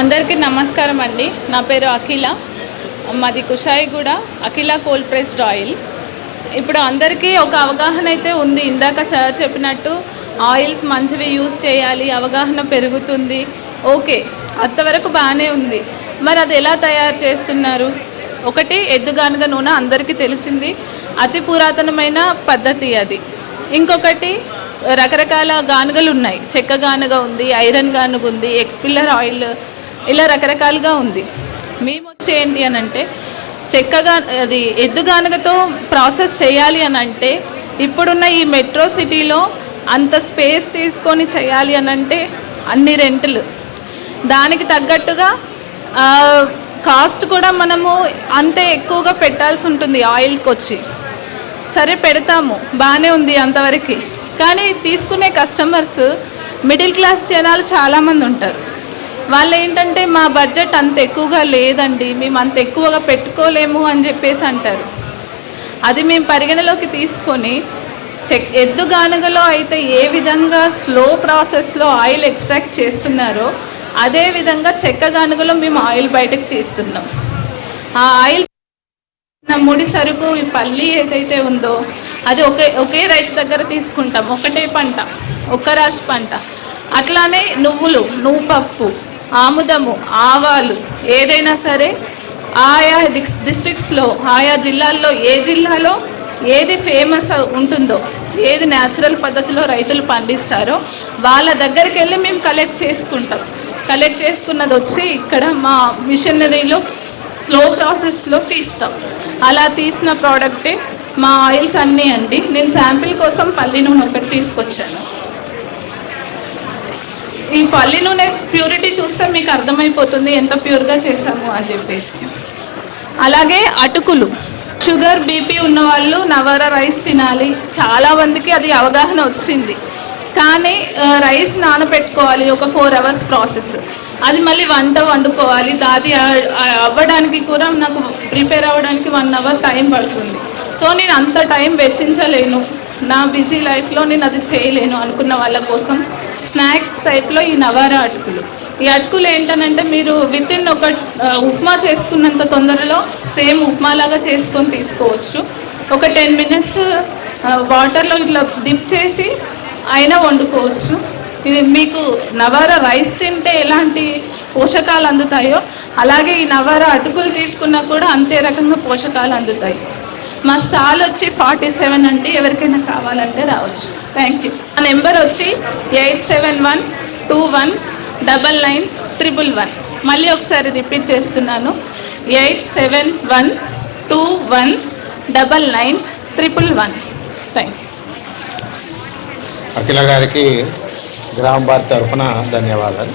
అందరికీ నమస్కారం అండి. నా పేరు అఖిల. మాది Kushaiguda Akhila cold pressed oil ఇప్పుడు అందరికీ ఒక అవగాహన అయితే ఉంది. ఇందాక సార్ చెప్పినట్టు ఆయిల్స్ మంచివి యూస్ చేయాలి అవగాహన పెరుగుతుంది. ఓకే అంతవరకు బాగానే ఉంది. మరి అది ఎలా తయారు చేస్తున్నారు? ఒకటి ఎద్దుగానుగ నూనె అందరికీ తెలిసింది. అతి పురాతనమైన పద్ధతి అది. ఇంకొకటి రకరకాల గానుగలు ఉన్నాయి చెక్క గానుగ ఉంది ఐరన్ గానుగ ఉంది ఎక్స్పిల్లర్ ఆయిల్ ఇలా రకరకాలుగా ఉంది. మేము వచ్చి ఏంటి అని అంటే చెక్కగా అది ఎద్దుగానుగతో ప్రాసెస్ చేయాలి అని అంటే ఇప్పుడున్న ఈ మెట్రో సిటీలో అంత స్పేస్ తీసుకొని చేయాలి అని అంటే అన్ని రెంట్లు. దానికి తగ్గట్టుగా కాస్ట్ కూడా మనము అంతే ఎక్కువగా పెట్టాల్సి ఉంటుంది ఆయిల్కి వచ్చి. సరే పెడతాము. బాగానే ఉంది అంతవరకు. కానీ తీసుకునే కస్టమర్స్ మిడిల్ క్లాస్ జనాలు చాలామంది ఉంటారు. వాళ్ళు ఏంటంటే మా బడ్జెట్ అంత ఎక్కువగా లేదండి మేము అంత ఎక్కువగా పెట్టుకోలేము అని చెప్పేసి అంటారు. అది మేము పరిగణలోకి తీసుకొని చెక్ ఎద్దుగానుగలో అయితే ఏ విధంగా స్లో ప్రాసెస్లో ఆయిల్ ఎక్స్ట్రాక్ట్ చేస్తున్నారో అదే విధంగా చెక్క గానుగలో మేము ఆయిల్ బయటకు తీస్తున్నాం. ఆ ఆయిల్ ముడి సరుకు ఈ పల్లి ఏదైతే ఉందో అది ఒకే ఒకే రైతు దగ్గర తీసుకుంటాం. ఒకటే పంట ఒక్క రాశి పంట. అట్లానే నువ్వులు నువ్వు పప్పు ఆముదము ఆవాలు ఏదైనా సరే ఆయా డిస్ డిస్ట్రిక్ట్స్లో ఆయా జిల్లాల్లో ఏ జిల్లాలో ఏది ఫేమస్ ఉంటుందో ఏది న్యాచురల్ పద్ధతిలో రైతులు పండిస్తారో వాళ్ళ దగ్గరికి వెళ్ళి మేము కలెక్ట్ చేసుకుంటాం. కలెక్ట్ చేసుకున్నది వచ్చి ఇక్కడ మా మిషనరీలో స్లో ప్రాసెస్లో తీస్తాం. అలా తీసిన ప్రోడక్టే మా ఆయిల్స్ అన్నీ అండి. నేను శాంపిల్ కోసం పల్లి నూనె ఒకటి తీసుకొచ్చాను. ఈ పల్లి నూనె ప్యూరిటీ చూస్తే మీకు అర్థమైపోతుంది ఎంత ప్యూర్గా చేశాము అని చెప్పేసి. అలాగే అటుకులు. షుగర్ బీపీ ఉన్న వాళ్ళు నవర రైస్ తినాలి. చాలా మందికి అది అవగాహన వచ్చింది. కానీ రైస్ నానబెట్టుకోవాలి ఒక ఫోర్ అవర్స్ ప్రాసెస్. అది మళ్ళీ వంట వండుకోవాలి. దాది అవ్వడానికి కూడా నాకు ప్రిపేర్ అవ్వడానికి వన్ అవర్ టైం పడుతుంది. సో నేను అంత టైం వెచ్చించలేను. నా బిజీ లైఫ్లో నేను అది చేయలేను అనుకున్న వాళ్ళ కోసం. స్నాక్స్ టైప్లో ఈ నవారా అటుకులు. ఈ అటుకులు ఏంటనంటే మీరు విత్ ఇన్ ఒక ఉప్మా చేసుకున్నంత తొందరలో సేమ్ ఉప్మా లాగా చేసుకొని తీసుకోవచ్చు. ఒక టెన్ మినిట్స్ వాటర్లో ఇట్లా డిప్ చేసి అయినా వండుకోవచ్చు. ఇది మీకు నవారా రైస్ తింటే ఎలాంటి పోషకాలు అందుతాయో అలాగే ఈ నవారా అటుకులు తీసుకున్నా కూడా అంతే రకంగా పోషకాలు అందుతాయి. మా స్టాల్ వచ్చి ఫార్టీ సెవెన్ అండి. ఎవరికైనా కావాలంటే రావచ్చు. థ్యాంక్ యూ మా నెంబర్ వచ్చి eight seven one two one double nine triple one. మళ్ళీ ఒకసారి రిపీట్ చేస్తున్నాను. Eight seven one two one double nine triple one. Thank you Akhila గారికి గ్రామ భారతి తరఫున ధన్యవాదాలు.